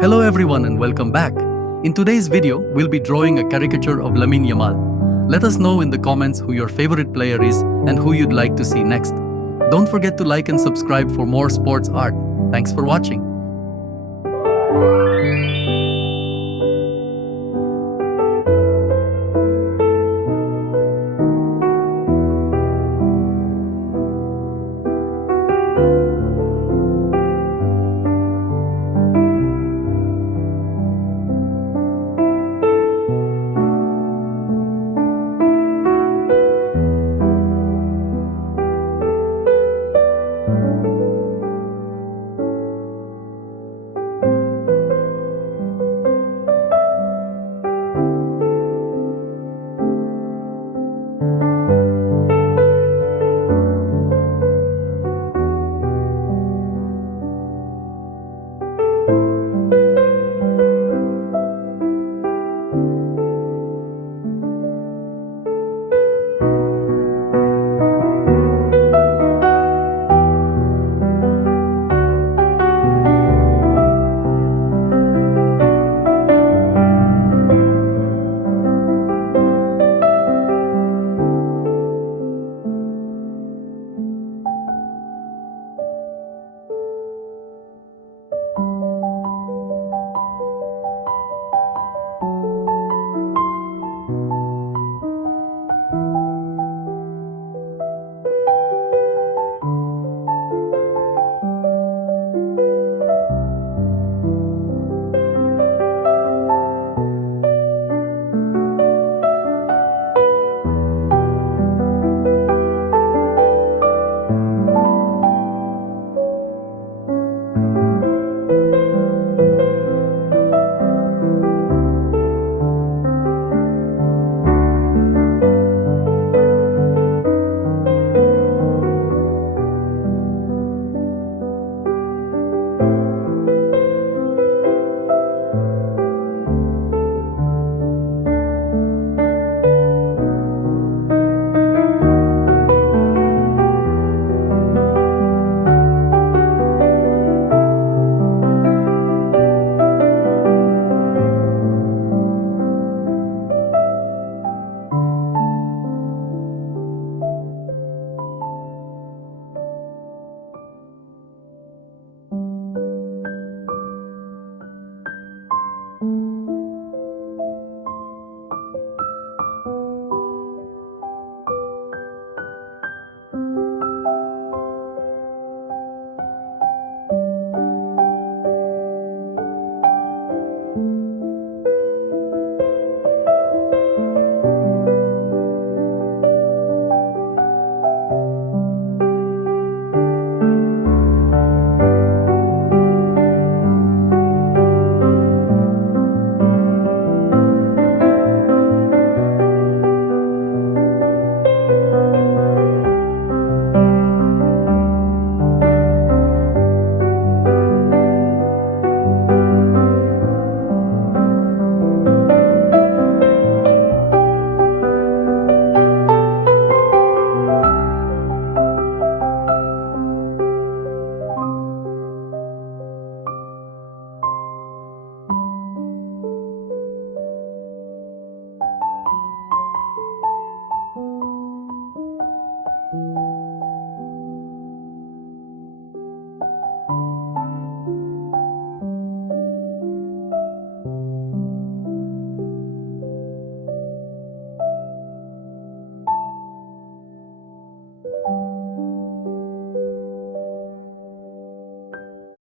Hello everyone and welcome back. In today's video, we'll be drawing a caricature of Lamine Yamal. Let us know in the comments who your favorite player is and who you'd like to see next. Don't forget to like and subscribe for more sports art. Thanks for watching.